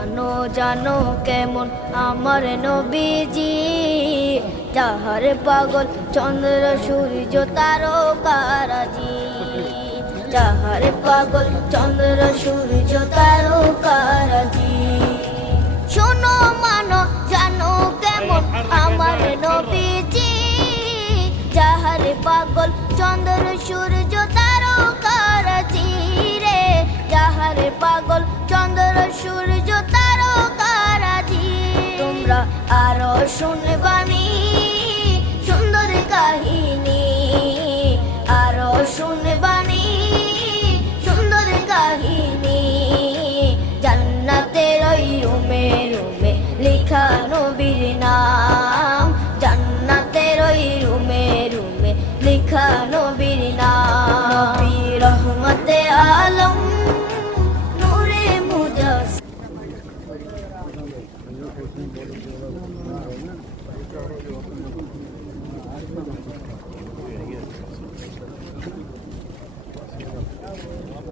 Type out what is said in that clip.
জানো জানো কেমন আমার নবীজি, যাহার পাগল চন্দ্র সূর্য তারকারাজি, যাহার পাগল চন্দ্র সূর্য তারকারাজি। শোনো মানো জানো কেমন আমার নবীজি, যাহার পাগল চন্দ্র সূর্য তারকারাজি রে, যাহার পাগল চন্দ্র সূর্য তারকারাজি। তোমরা আরো শুনবানি সুন্দর কাহিনী, আরো শুনবানি সুন্দর কাহিনী। জান্নাতের ওই রুমে রুমে লেখা নবীর নাম, জান্নাতের ওই রুমে রুমে লেখা নবীর নাম। নবী রহমতে আলম নূরে মুজাসসিম।